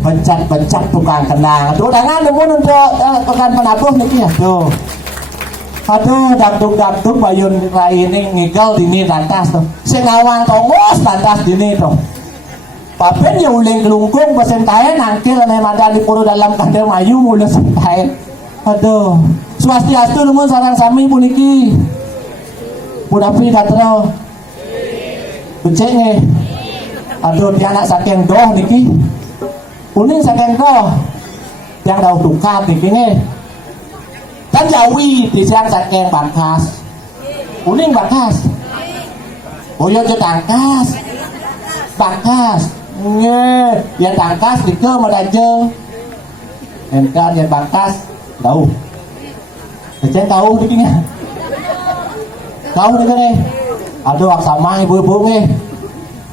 Bencak tukang kenang. Tuh tangan numun untuk tukang penabuh niki ya. Tuh. Aduh, dagduk bayun raine ngigel dini lantas tuh. Sing ngawang tongos lantas dini tuh. Papen ya uling kelungkung pesen tae nangkil ane madan di puro dalam kandel mayu mulus tae. Aduh, swastiastu numun sareng sami puniki. Punapi datro. Becek nge. Aduh, dia anak saking doh niki. Uning saking doh. Yang daun dukat niki nge. Kan Jawi di siang saking Bangkas. Uning Bangkas. Boyo je Tangkas. Bangkas. Nge, ya Tangkas dike madaje. Entar ya Bangkas tahu. Kecen tahu dikini. Tahu dikini. Aduh sama ibu-ibu nge.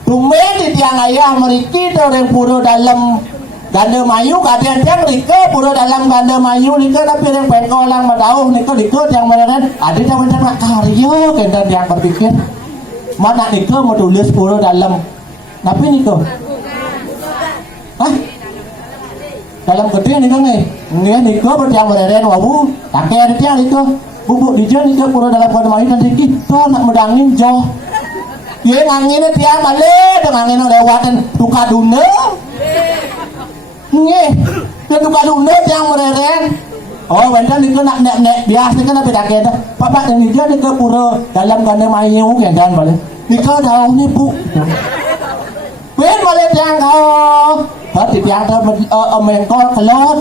Tumen di tiang ayah meriki doreng puro dalam Ganda mayu kadian tiang rike puro dalam ganda mayu rike tapi yang pengkolang madauh niko rike yang meneran ada yang meneran karyo kendan yang berpikir mana niko mau tulis puro dalam tapi niko hah dalam gede niko nih niko bertiang meneran wabu tak ada tiang niko bubuk dijan niko puro dalam ganda mayu dan rike tuh nak medangin jauh ye nganginnya tiang balik dengan angin lewatin tuka dune nge, yang tukar lunet yang mereren. Oh, benar itu nak nek biasa kan apa dah kena. Papa yang dia ni ke pura dalam ganda mayu kan dan balik. Ni kau dah ni bu. Ben balik yang kau. Hati yang dah mengkol kelot.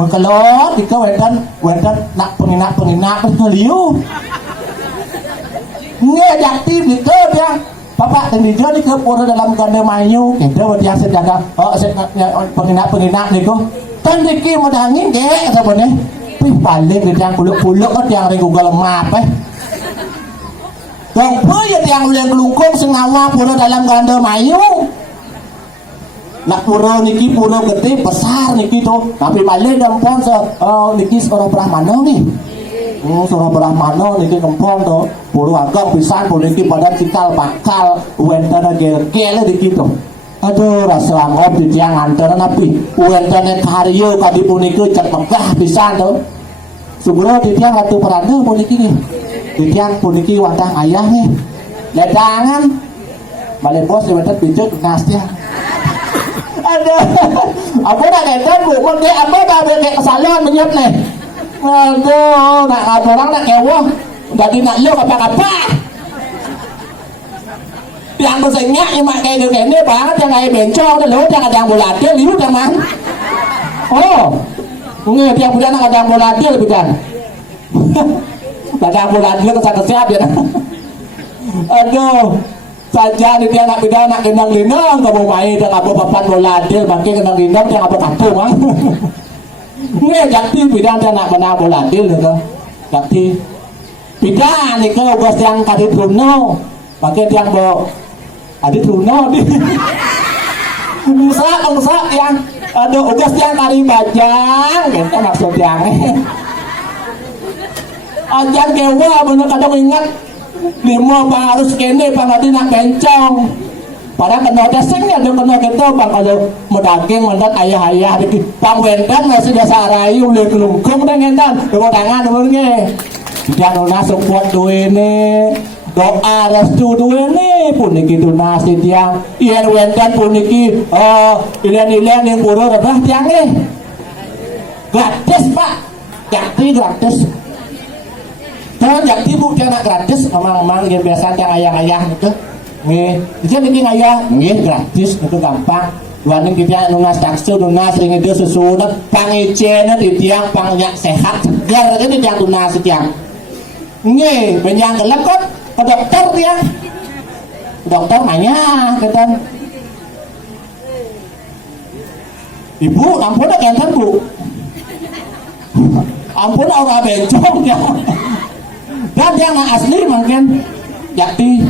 Mengkelot, di kau benar nak penginak berkeliu. Nge jakti di kau dia. Papa dan dia ni ke pura dalam ganda mayu kita berdiam sejaga penginak ni ko kan diki medangin ke sebenarnya pih balik di tiang puluk-puluk kan tiang ring Google Map dong pun ya tiang ulang kelungkung sengawa pura dalam ganda mayu nak pura niki pura gede besar niki tu tapi balik dan pon niki seorang Brahmana ni surah Brahmana niki kempong to puru agam pisan puru niki pada cikal bakal wentana gel niki to aduh rasa ngop di tiang antara napi wentana karyo kadi puniki cek megah pisan to sugro di tiang ratu peranda puniki nih di tiang puniki wadah ayah nih ledangan balik bos di wetet bijak nas tiang aduh apa nak edan bu mengke apa tak ada kesalahan menyep nih aduh, nak orang nak kewah, jadi nak lu apa-apa. Yang bersenyak yang mak kayak gini banget yang kayak bencong, lu jangan ada yang bolatil, lu jangan. Oh, ini tiap bulan ada yang bolatil bukan? Ada yang bolatil kesat-kesat ya. Aduh, saja di dia nak beda nak gendang-gendang, kamu main dengan apa papan bolatil, makin gendang-gendang yang apa kampung, mang. Nghe jakti bidang dia nak menang bola dia ke jakti bidang ni ke bos yang kadi truno pakai yang bo ada truno di musa yang ada ugas yang kari bajang kita maksud yang ajan kewa bener kadang ingat lima bang harus kene bang tadi nak bencong padahal kena dasingnya dia kena kita bang kalau medaging mendat ayah-ayah di bang wendan masih dasar rayu oleh kelungkung dan ngendan dengan tangan umurnya tidak nasuk buat dua ini doa restu dua ini pun gitu nasi tiang iya wendan pun iki ilan yang buru rebah tiang nih gratis pak jakti gratis kan jakti bukan gratis memang yang biasa yang ayah-ayah itu nggih, jadi ini ayah, nggih gratis itu gampang. Luanin kita nunas taksu, nunas ring itu susu, pangicena di tiang pangyak sehat segar, ini tiang tunas tiang. Nggih, benjang gelap kan, ke dokter dia, dokter nanya, kata, ibu, ampun nak enten bu, ampun orang bencong dia, dan yang asli mungkin, jakti.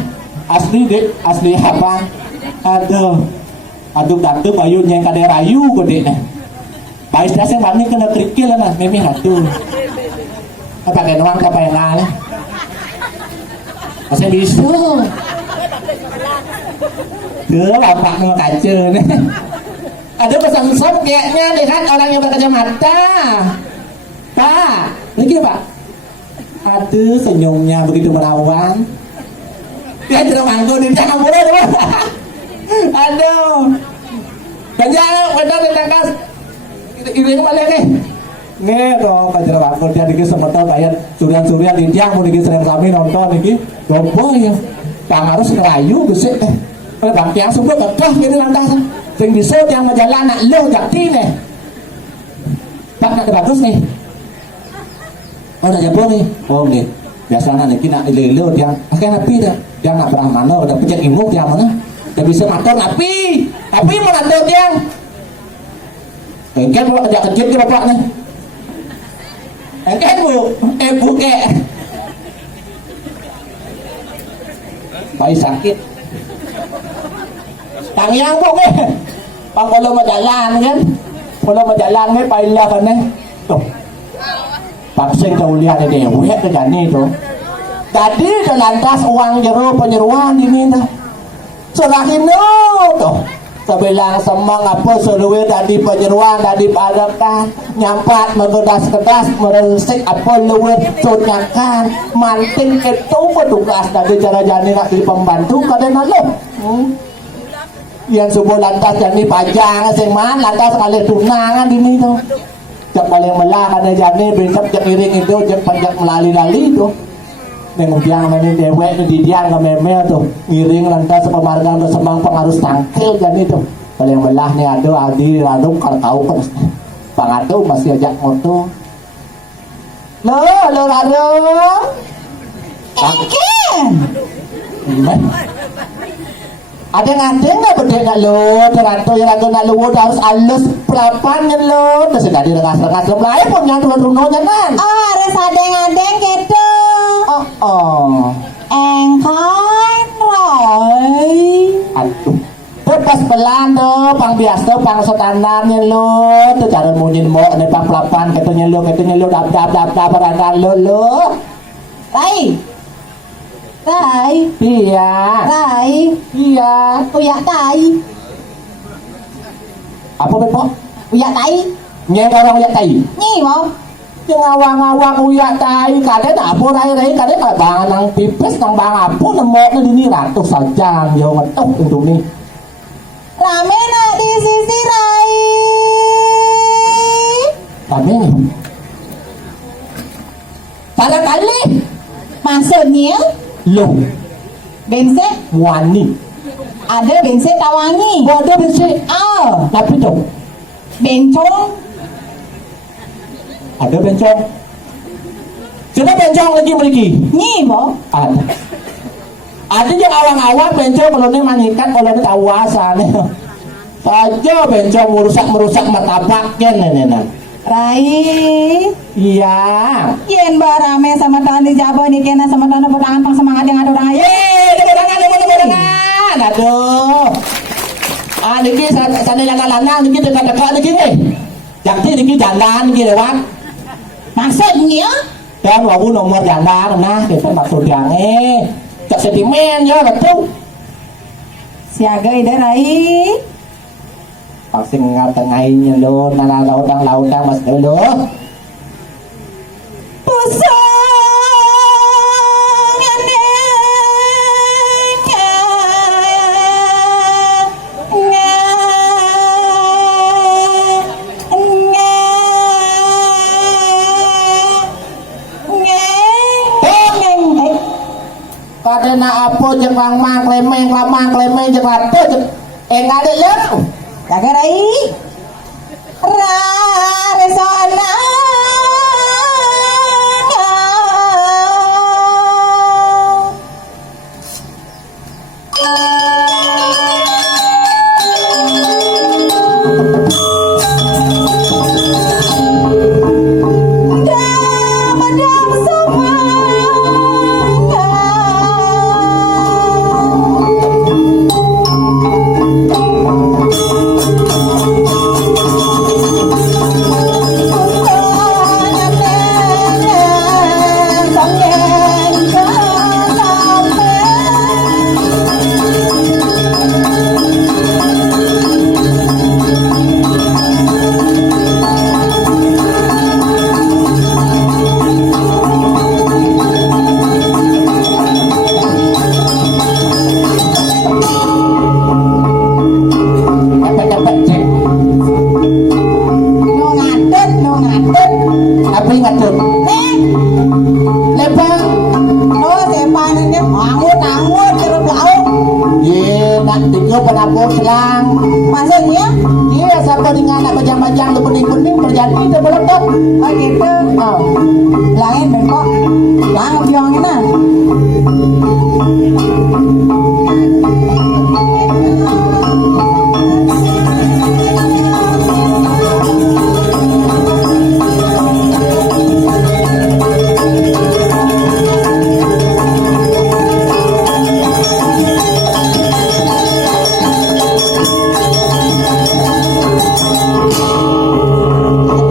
Asli apa aduh datu bayu yang kada rayu gede nah baik dasar kami kena trikil lah memi hatu apa kayak nuang apa yang lain masih bisa dia bapak mau kaca nih Ada pesan-pesan kayaknya lihat orang yang berkacamata. Pak, ini Pak. Aduh, senyumnya begitu menawan. Dia tidak manggung, dia jangan boleh. Aduh. Dan jangan benar ditangkas. Ini kembali nih. Nih dong, kan tidak manggung dia dikit semeton kayak surian-surian di tiang mau dikit sering kami nonton dikit. Dombo ya. Bang harus ngerayu besok. Bang tiang sumpah gagah gini lantas. Sing bisa tiang majalah nak lo jakti nih. Pak nak bagus nih. Oh nak jabung nih. Oh nih. Biasanya nih kita lelo tiang. Akhirnya napi dah. Tiang nak brahmana udah pecah imuk tiang mana. Dia bisa matur napi. Tapi mau nanti tiang. Kan buat ajak kecil ke bapak nih. Kan bu ke. Bayi sakit. Tang yang bu ke. Pang kalau majalan kan. Kalau majalan kan pailah kan nih. Tuh. Paksin kau lihat dia weh ke jani tu. Tadi lantas uang jero penyeruan diminta. Serahin tu. Sebilang semang apa seluwe tadi penyeruan tadi padakan nyampat mengedas-kedas meresik apa luwe tunyakan manting itu petugas dari cara jani nak di pembantu kadang lalu. Yang subuh lantas jani panjang sing man lantas kali tunangan ini tu. Jak paling melah ada jani besok jak iring itu jak panjang melali-lali itu. Kemudian ini dewek di diang ke memel tuh ngiring lantas pemarga bersemang pengarus tangkil jani tuh. Paling melah nih aduh adi radung kalau tahu kan. Pangatu masih ajak moto. Lo radung. Engken. Ada ngadeng nggak berdek lo, teranto yang agak nak lo harus alus perapan lo, terus sudah direngas-rengas lo mulai pun yang turun-turunnya nan. Oh harus ada ngadeng gitu. Oh, Engkon roy. aduh, bebas pelan do, pang biasa, pang standarnya lo, tuh cara munyin mo, nih pang perapan, katanya lo, dap berada lo. Rai, Iya, Rai, iya. uyak tai, Apa bepok? uyak tai, Nyeng orang uyak tai. nyi mau. Yang awang-awang uyak tai, kadang apa rai-rai, kadang tak bang nang pipis, nang bang apa, nemu na dini ratus saja, yo ngetuk untuk ni. Rame nak di sisi Rai. Tapi ni, pada kali, Maksudnya loh, bensin wani, ada bensin tawangi. wadah bersih, tapi tu, Bencong ada bencong. Cina bencong lagi meriki. nyi mau. Ada yang awang-awang bencong kalau ni manikat kalau ni kawasan ni. Saja bencong merusak martabaknya nenek. Rai, Iya. yen barame sama tahun di Jawa ni kena sama tahun bertangan pang semangat yang ada orang aja. Dekat. Aduh. Niki sana lana niki dekat niki ni. Jakti niki jalan niki lewat. Maksudnya Dan walaupun nomor jalan nah kita maksud yang cak sentimen ya betul. siaga ide Rai. Pasti ngatengahnya lo, nala lautang mas lo. Kadena apa jeung lamang klemeng jeung ratu jeung engade leuh. Jaga Rai. Resona. kau dengan anak bajang-bajang tu pening-pening terjadi tu meledak. Oh gitu. Ah. Langit bengkok. Langit biongin nah.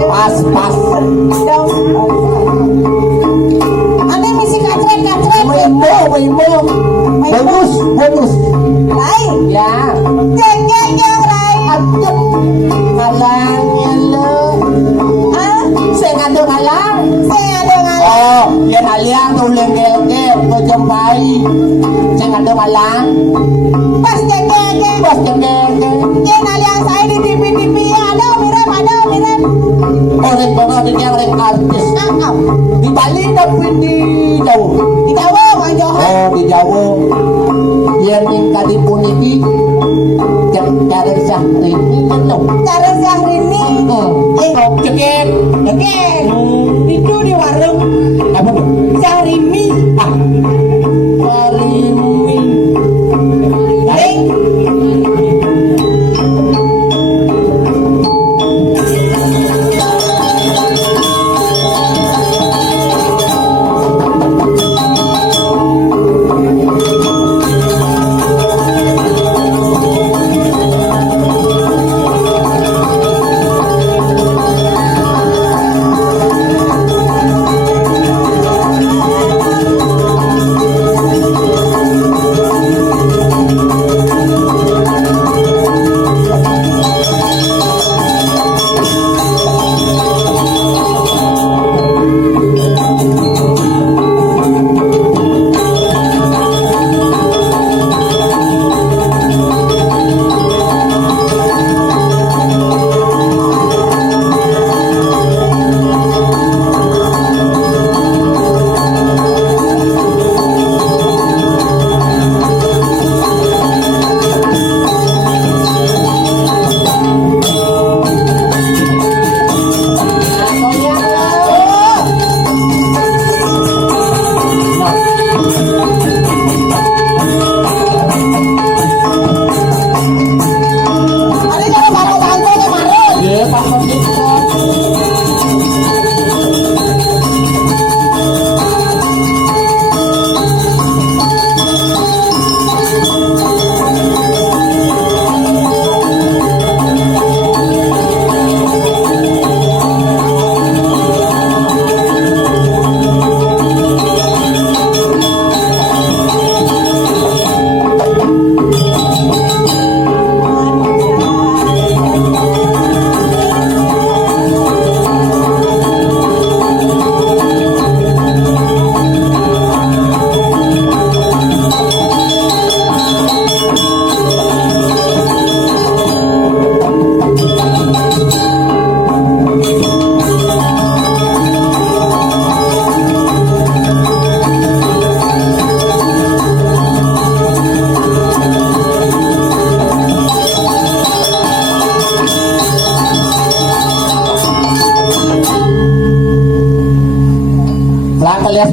Pas. Ada misi kacret. Maimo. Bonus. Lain. Ya. Jeng lain. Aduh. Malangnya lo. Ah, Saya ngadu malang. saya ada ngalah. Oh, dia haliang tu uleng gel kau jempai. Saya ngadu malang. Pas jeng. Bos jengkel. Jeng aliang saya di TV. Ada mirip. Orang banget ini orang artis. Ah, Di Bali tapi di jauh. di Jawa Bang Johan. Oh, di Jawa. Yang kali pun ini cara Syahrini kan lo. Cara Syahrini. Cekek. Itu di warung Apa tu? Syahrini. Ah. Syahrini. Jeng.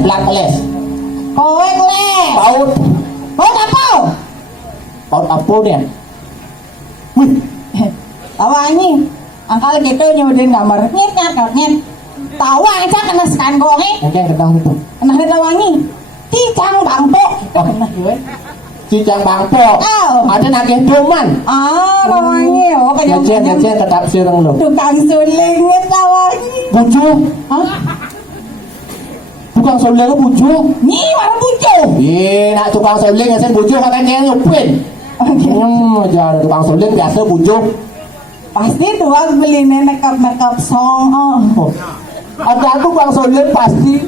Belak keles. Kowe keles. Paut. Paut apa? Paut apa dia? Tawangi. Angkal gitu nyudahin gambar. Nyet. Tawang aja kena sekanggongnya. Mungkin kedang itu. Kena tawangi. Cicang bangpo. Kena gue. Cicang bangpo. Oh. Ada nagih doman. Tawangi. Oh, Jajan tetap sireng lo. Tukang sulingnya tawangi. Bucu. Hah? Tukang suling bucu. Nyi warung bucu. Nak tukang suling yang bucu katanya nyupin. Jangan tukang suling biasa bucu. Pasti tuang beli makeup song. Oh. Ada tukang suling pasti.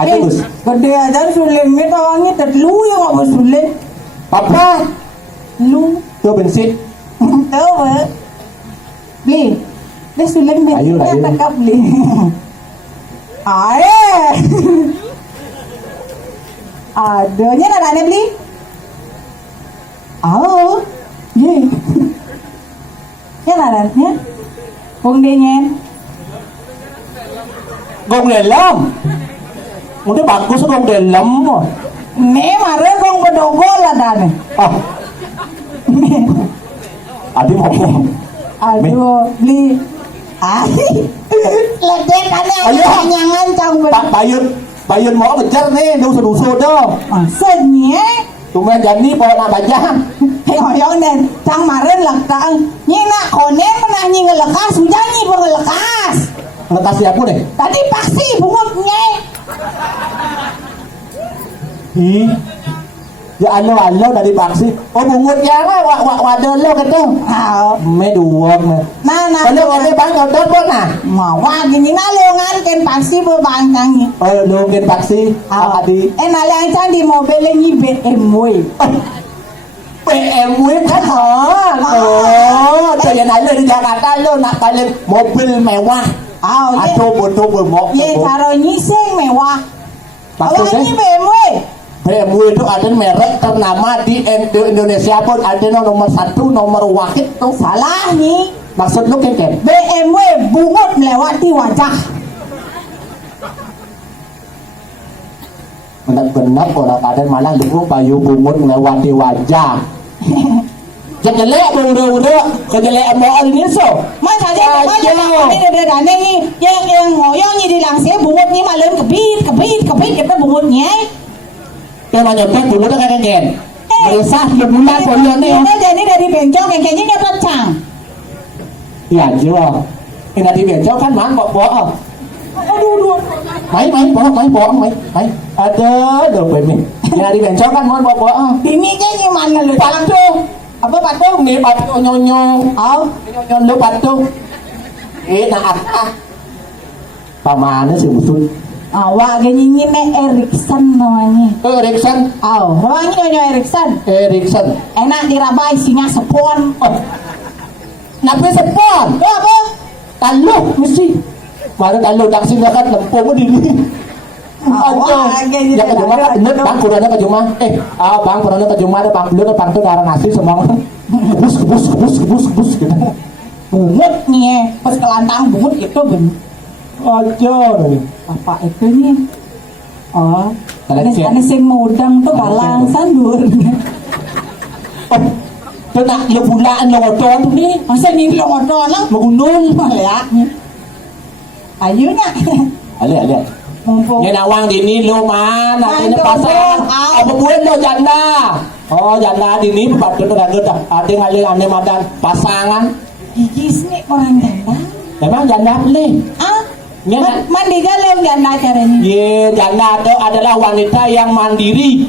Ada Gus. Gede aja sulingnya tawangi terlu ya nggak mau suling. Apa? Lu. Tuh bensin. Tahu be. Beli. Dia suling Ayo. makeup beli. Ayo. Adanya ada beli. Oh. Ye. Ya narannya. Kung dinyen. Gong dalam. Udah bagus gong dalam. Ne mare kung bedogol lah dan. Ah. Adi mau. Aduh, beli. Ledek ada jangan cang Pak Bayun mau kejar nih, dusu dah. maksudnya Tumen jadi bawa nak baca. hoyong dan cang maren lekang nyina konen pernah nyi ngelekas hujan nyi ngelekas Lekas siapa nih? tadi pasti bungutnya Ih. Ya alo dari baksi. Oh bungut ya lah, wadah lo kata. Meduang nih. nah Kalau ada bang kau dapat nah. wah gini na longan ken pasti bebang cangi Oh lo mungkin baksi. Adi. nalang cang di mobil nyi BMW BMW kan oh jadi nanya di Jakarta lo nak kalian mobil mewah atau betul bermok ye caro nyi sing mewah kalau maksudnya nyi BMW BMW itu ada merek ternama di Indonesia pun ada nomor 1 nomor wakit tuh salah nyi maksud lu keken BMW bungut melewati wajah benar-benar orang kadang malah lu bayu bungut melewati wajah jelek udah kejelek mau ini so mas aja ini ada nih yang ngoyong nyi dilangsir bungut nyi malam kebit kita bungutnya yang nyopet bungut kayak keken meresah lebulan polion nih kita jadi dari bencong yang kayaknya nyopet cang iya jiwa ini di bencong kan mang bawa aduh main bohong ada benih yang di bencong kan mau bawa ini kayaknya mana lu patuh apa patuh nih patuh nyonyong nyonyong lu patuh nah pamannya sih musuh awak gini ne Erikson namanya Erikson namanya nyonya Erikson enak dirabai singa sepon nabi sepon apa taluh mesti mana taluh dak singa kan lempung diri ya ke rumah kan bener bang kurangnya ke rumah bang kurangnya ke rumah ada bang belum ada bang tuh darah nasi semua kebus gitu bungut nih pas kelantang bungut itu ben aja nih apa itu nih ada sing mudang tuh galang sandur tuh nak lu bulaan lo ngotot tuh nih masa nih lo ngotot lah mengundul ya ayo nak ali mumpung Yan awang dini lo man, natin na pasang. Apa buwan lo janda? Oh janda dini pabado na gagod. Ate ngali ane madan pasangan. Gigis nih orang janda. Memang janda beli. Mandi galau janda caranya. Ye janda itu adalah wanita yang mandiri.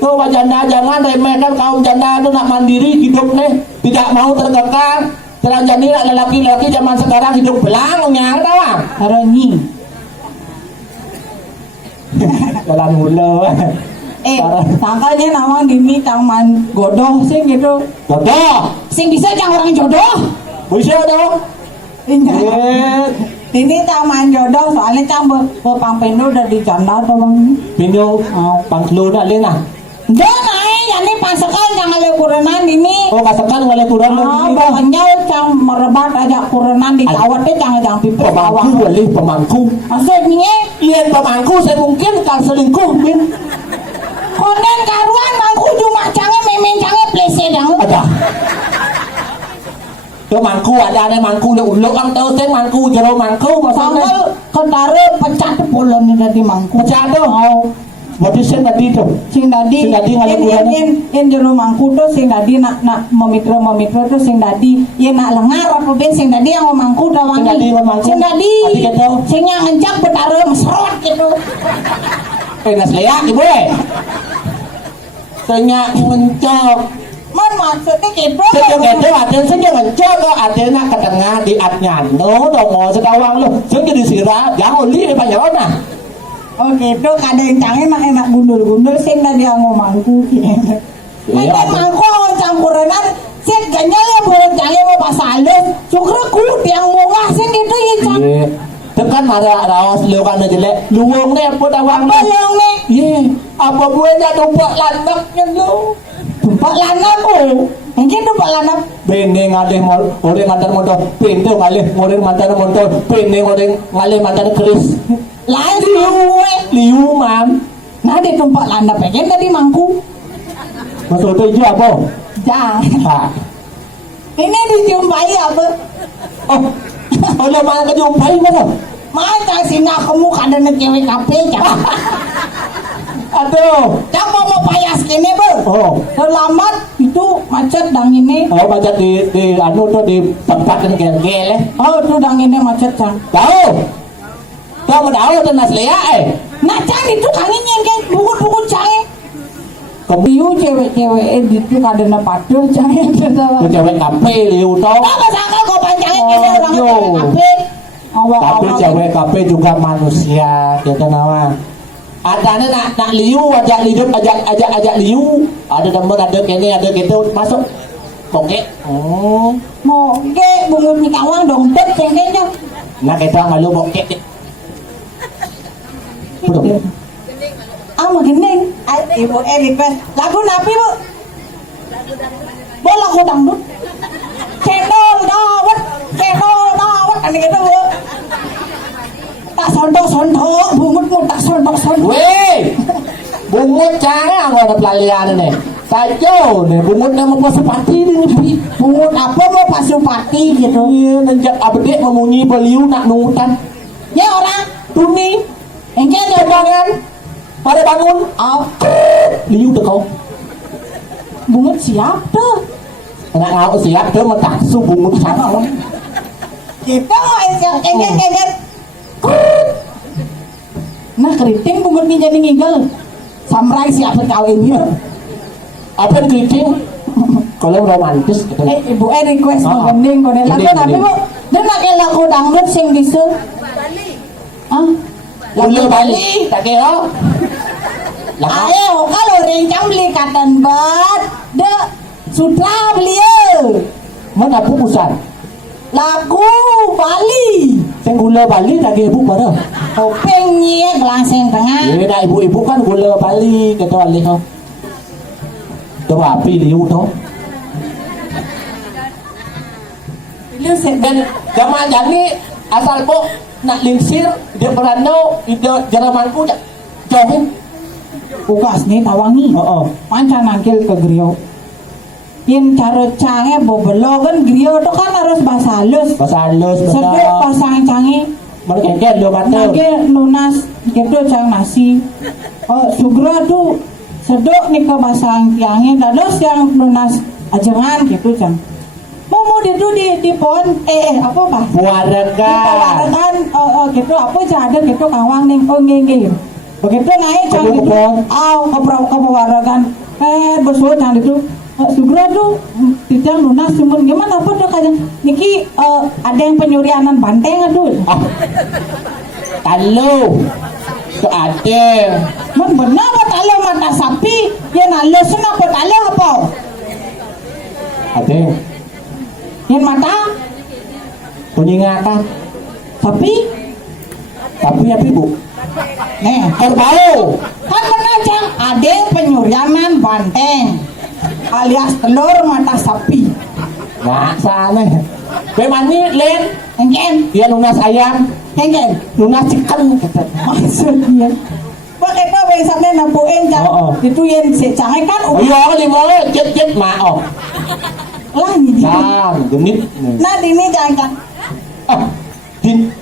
Tuh janda jangan remehkan kaum janda itu nak mandiri hidupnya tidak mau terkekang. Terang jadi lelaki-lelaki zaman sekarang hidup belangnya, tahu? Harani. Jalan mula. Tangkalnya nama dini taman godoh sing gitu. Jodoh. Sing bisa jangan orang jodoh. Bisa dong. Ini taman jodoh soalnya cang pangpendo udah di janda tuh bang. Pindo, pangklo na lena. Jangan jadi pasakan jangan le kurenan ini. Oh pasakan ngale kurang lagi. Pokoknya cang merebat aja kurenan di kawatnya jangan pipis bawang. Pemangku boleh pemangku. Maksudnya? Iya pemangku saya mungkin kan selingkuh bin. Konen karuan mangku cuma cange memen cange plese dang. Ada. Tuh mangku ada mangku le uluk ang tahu teh mangku jero mangku maksudnya. Sangkal ketare pecah tuh bolon dari mangku. Pecah tuh. Berarti sing tadi tuh. Sing tadi ngale kurang. Yang jero mangku tuh sing tadi nak memikro tuh sing tadi ye nak lengar apa ben sing tadi yang mangku dah wangi. Sing tadi. Sing yang ngencak betare mesrot gitu. Nas leak ibu Tanya ngencok. Man maksudnya gitu. Sejak itu ada sejak ngencok kok ada nak ke tengah di atnya. No dong mau sekawang lu. Sejak disirah jangan li di banyak orang. Oh gitu, kadang canggih enak gundul-gundul sing tadi yang mangku. Ada mangku campuran sing ganyal ya boleh canggih mau pasalus. Syukur kulit yang murah sing gitu ya cang. Tekan marah rawas lu kan jelek. Luwung nih apa tawang? Apa luwung nih? Ye, apa buahnya tumpak lanaknya lu? Tumpak lanak oh. Mungkin tumpak lanak Bene ngalih orang mantan motor, pintu ngalih orang mantan motor, bene orang ngalih mantan keris. Lain Liu mam. nah di tempat landa pengen tadi mangku Maksudnya itu apa? jangan Ha. ini dijumpai apa Oh, oleh mana kejumpai mana? masa sini kamu kadang cewek kafe jangan Aduh. coba mau payas kini ber Oh, terlambat itu macet dang ini oh baca di anu tuh di tempat yang gel-gel oh itu dang ini macet cang Tahu? Tahu tahu tuh Naslia nah cang itu kangen yang kayak buku-buku cang Kamu Liu cewek-cewek itu kadang padu cang tuh cewek kafe liu toh. apa sangka kau pancangnya Oh, kini orang yo. cewek kafe Tapi cewek kafe juga manusia, gitu nama. Ada nak liu, ajak hidup, ajak liu. Ada temen, ada kene, ada gitu masuk. Oke. Oh. mau ke bungut ni kawang dong bet cengkenya Nah kita malu bokek. Betul. ah mau gening ibu request lagu napi bu boleh lagu dangdut cendol dawet ini gitu bu tak sondok bungutmu tak sondok Weh, bungut cara nggak ada pelalian nih. Kacau nih, bungut nama pasupati nih. bungut apa mau pasupati gitu Iya, nanjak abdek memunyi beliau nak nungutan. ya orang Tuni, engke bangun, pada bangun. oh Liu tuh kau. bungut siap tuh Anak ngau siap tuh metaksu bungut sana. gitu engke nah keriting bungut ni jadi ngigel samurai siap kawinnya Apa yang keriting? Kalau romantis gitu. ibu request Oh. mending kau lagu Mending, tapi mending. bu dia nak lagu dangdut sing bisa ah Lalu Bali, tak kira. Lah, ayo kalau rencang beli katan bat de sutra beliau mana pupusan? lagu Bali Yang gula Bali tak kira ibu mana? kopengnya gelaseng tengah Ya, nak ibu-ibu kan gula Bali kata Bali kau. Tuh api liu tuh. lu set Dan zaman jani asal bu nak lingsir dia berandau dia jaramanku jauhin. ugas nih tawangi Oh. panca nangkil ke griyo yen cara cange bobelo kan griyo itu kan harus bahasa halus Bahasa halus sedek betul. pasang cange Mereka lo mata. nage lunas gitu cang nasi oh sugra tuh sedok nih ke bahasa cange dados yang lunas ajengan gitu cang mau itu di pohon apa bah Warga. kan gitu apa ada gitu kawang nih oh nge begitu naik cang gitu ke pewaragan besul cang itu sugra tuh tidak lunas cuma gimana apa tuh kadang niki ada yang penyurianan banteng aduh Kalau tu ada. man benar apa talo mata sapi yang halus apa talo apa Ada. yang mata Penyingatan. sapi Tapi apa ibu? nih Kerbau. kan benar cang ada yang penyurianan banteng alias telur mata sapi Nah sana. Bemani len. engken Dia lunas ayam. engken Lunas chicken. maksudnya pakai apa yang sampai nampuin cang Oh, oh. itu yang si canggih kan Oh iya lima jet maaf. lah ini Cang genit. nah ini jangan Ah, din.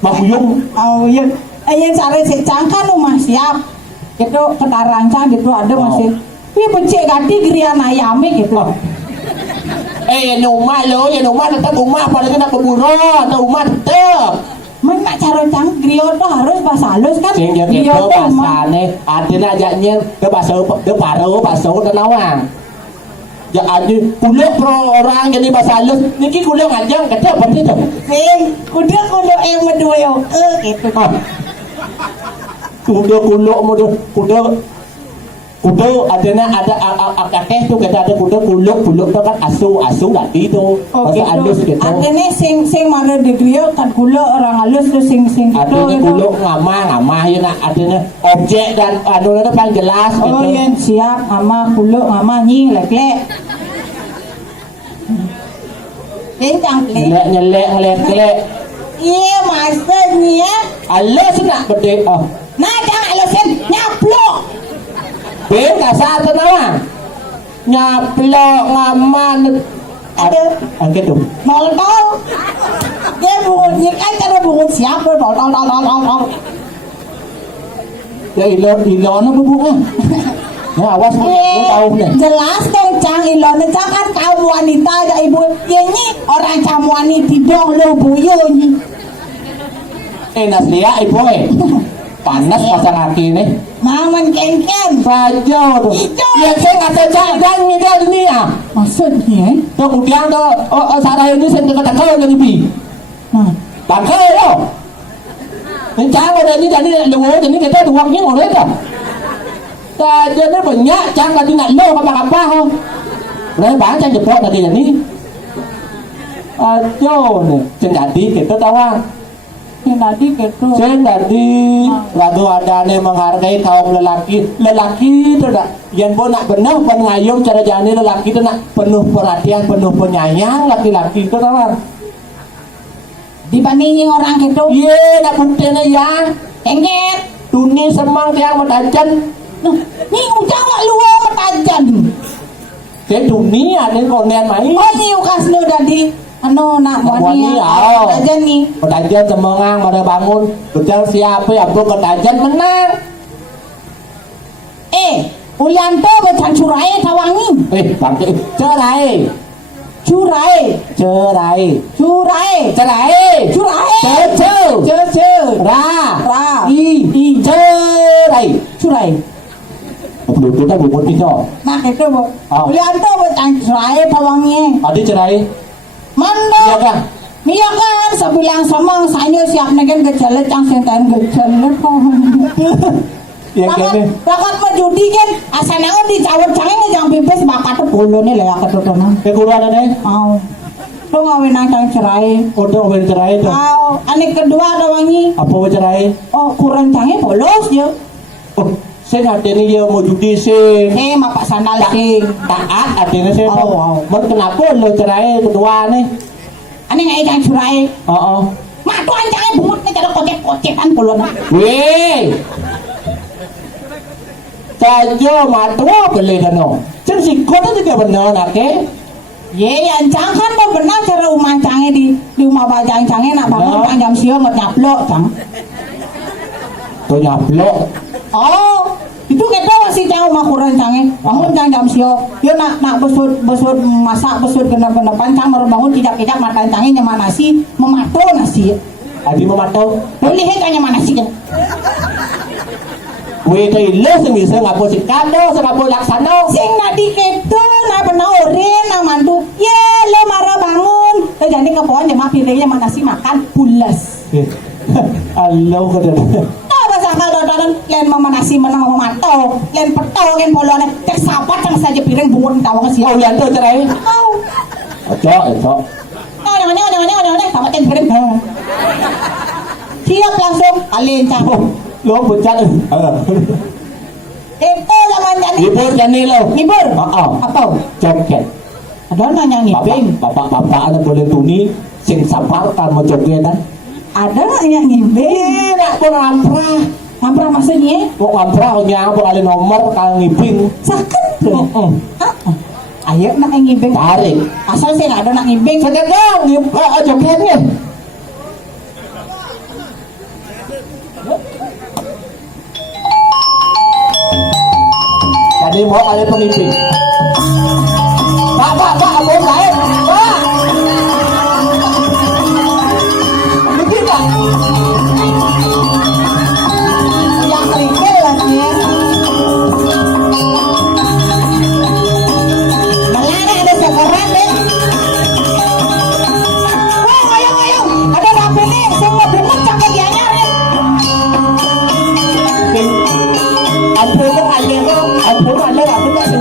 Mahuyung. oh iya yang cari si cang kan rumah siap gitu ketarancang gitu ada masih wih becek ganti gerian ayamnya gitu Rumah lo, ya rumah tetap rumah pada kena keburu, atau rumah tetap. mana cara cang griot tuh harus bahasa halus kan Sing dia griot gitu tuh rumah bahasane, ada ajaknya ke bahasa tenawang. Ya ada kulit pro orang jadi bahasa halus, niki kulit ngajang kata apa itu? sing kuda yang berdua oke gitu Ah. Kuda ada kakek tuh kita ada kuda kuluk tuh kan asu tadi tuh oh bahasa halus gitu gitu. artinya sing mana di griot kan gula orang halus tuh sing gitu Artinya gitu. kuluk ngamah ya nak artinya objek dan anu itu paling jelas Oh gitu. yang siap ngama kulo ngama nying lek Kencang klik. Nyelek. Iya maksudnya. Alus nak gede. Oh. Nah jangan alusin nyaplok. Ben kasar tenawa. Nyaplok ngaman. Ada. Angkat tu. Tol. Dia bunyi kan cara bunyi siapa tol. Ya ilon apa bunga? Ya awas tahu nih. Jelas kencang ilon jangan kaum wanita ya ibu. Ini orang kaum wanita dong lo buyun. Naslia ibu panas pasang kaki nih. Maman kengken. Saja tuh. Ya saya nggak tahu jangan ngidal ini ya. Maksudnya? Tuh kemudian tuh sarah ini saya dekat kau yang lebih. Bangkai lo. Nên trang ở đây như thế này đúng không? Thì người ta đúng không? Nhưng mà đấy cả. Ta cho nó bình nhá, trang là đi ngạnh lô mà apa không? Đấy bán trang Jepang là kayak ini. Ajo nih, cendadi kita tahu ah. Cendadi gitu. Cendadi, lalu ada nih menghargai kaum lelaki. Lelaki itu dah, yang nak benar pengayom cara jalan lelaki itu nak penuh perhatian, penuh penyayang laki-laki itu tahu ah. Dibandingin orang gitu. Iya, nak buktinya ya. Engget. Dunia semang tiang matajan. Nah, ini ujang gak luar matajan. Cái dunia đến còn đen máy. Oh, ini ukas lu dari anu nak wani matajan nih. Matajan semangang pada bangun. Betul siapa yang tuh ketajan menang. Ulianto becan curai tawangi. Bangke cerai. Curai. Cerai. Curai. Cerai. Curai. Ceu. Ra. I. Cerai. Curai. Belum kita buat itu. Nah itu bu. Ulianto becan curai tawangi. Adi cerai. Manda. Iya kan? Iya kan, sebilang sama saya siap negen gejala cang sentan gejala Bakat menjudi kan, asalnya di cawat cangin ngejang pipis bakat tuh bulu nih lah ketutunan. Kekuruan ane? Oh, tuh ngawin nang cerai. Udah ngawin cerai tuh. Oh, ane kedua ada wangi. Apa cerai? Oh, kurang cangin bolos ya. Oh, saya hati dia mau judi sih. Mapak sandal sih. Taat artinya saya mau. Kenapa lo cerai kedua nih? Ane nggak ikan cerai. Oh. Mak tuh ancangnya bungut nih cara kocek-kocekan bulu nih. Wih. Saja matua beli kan no. Ceng sikot itu juga benar nak ke? Ye, ancang kan mau benar cara rumah cangnya di rumah bajang cangnya nak bangun kan jam siang nggak nyaplok cang. Tuh nyaplok. Oh, itu kita masih jauh mah kurang cangnya. Bangun jam siang, dia nak besut masak besut kena pancang baru bangun tidak makan cangnya nyaman nasi memato nasi. Adi memato. Boleh kan nyaman nasi kan? Wih kayak lo sih bisa ngapo si kado, ngapo laksana. Sing nadi keto, na benar oren, na mantu. Ya, le marah bangun. Jadi kepoan jemaah pilihnya mana nasi makan pulas. Halo kadang. Tahu bahasa kalau len mama nasi menang mama manto, len peto, len bolone, cek sapat cang saja piring bungut tawang sih. Oh lihat tuh cerai. Tahu. Ojo. Jangan, sama ten piring. Siap langsung, alin cang. Lo becat. Itu zaman jadi. Libur jani lo. Libur. Apa? Joget. Ada nanya ngibing. Bapak ada boleh tuni sing sapar kan mau jogetan. Ada nanya ngibing. Nak pun Ngamprah maksudnya? Kok ngamprah nyang kali nomor kang ngibing. Sakit. Ayo nak ngibing. Tarik. Asal saya nggak ada nak ngibing. Sakit dong jogetnya. Jadi mau kalian pemimpin. Pak, apa lain? Pak. Begini Pak. Yang kerikil lagi. Malah ada sekarang deh. Wah, ayo. Ada apa nih? Semua bungut cakep dianya. Anh thương có ai nghe không? Anh thương anh lấy làm cái gì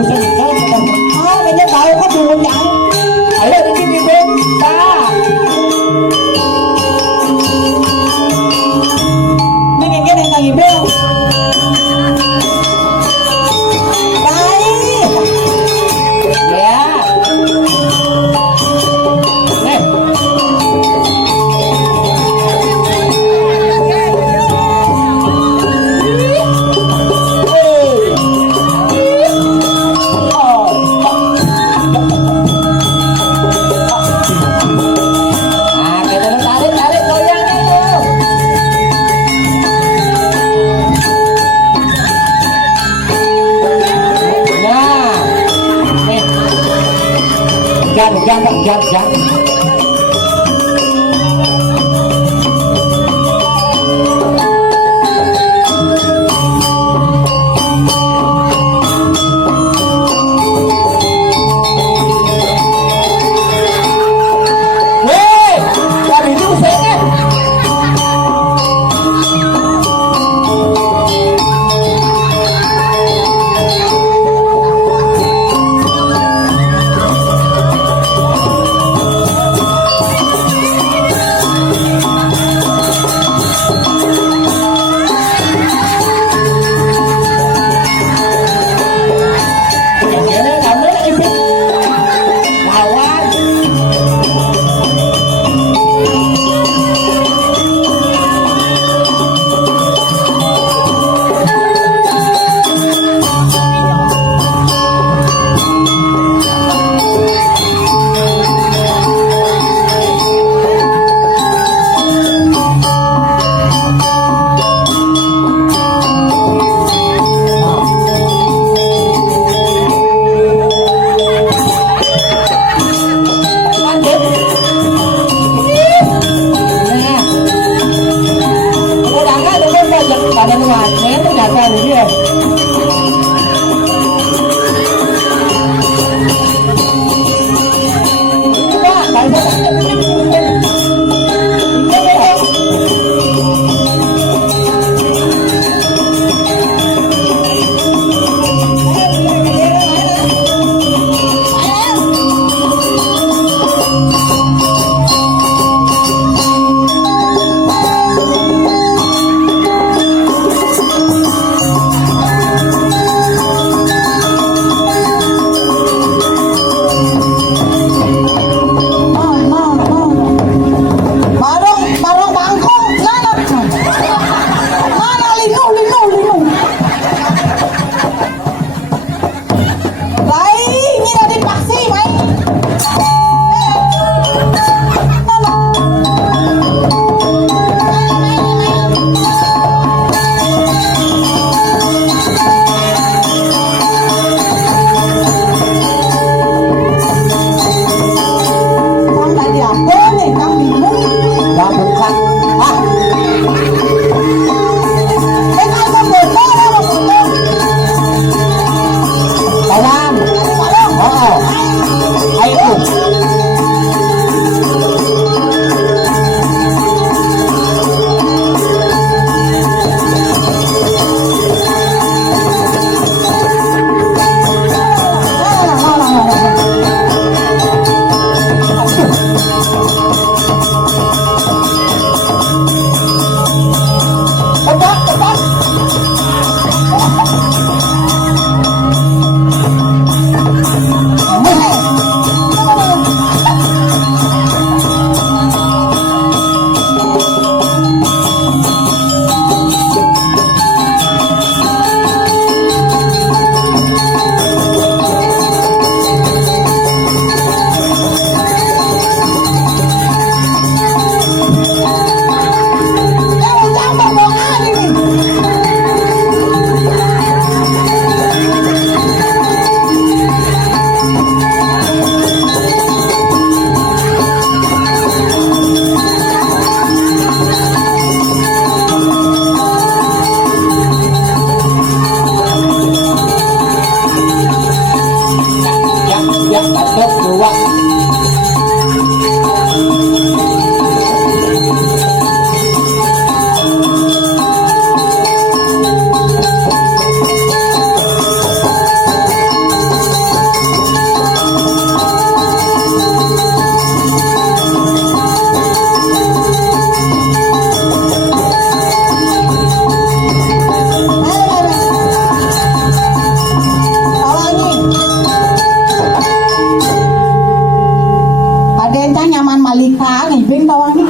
Malika ngibing tawang nih.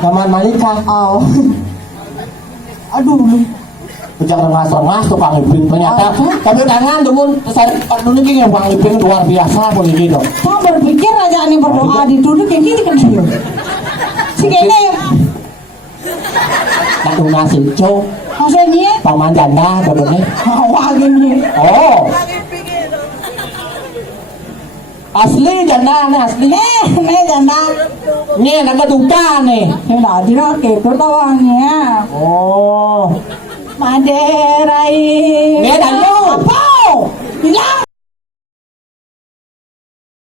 Taman Malika. Oh. Aduh, lu. Jangan ngas tukang ipin ternyata. Tapi tangan dumun saya dulu ini yang bang ipin luar biasa pun gitu. Saya berpikir aja nih berdoa dituduh kayak gini kan dia. Si kayaknya ya. Nak nasi cow. Maksudnya? Paman janda benernya. Wah gini. Oh. Asli janda nih asli. Nih janda. Nih naga duka nih. Yang tadi nak kepo tawangnya. Oh. Maderai. Nih dan lu. Apa?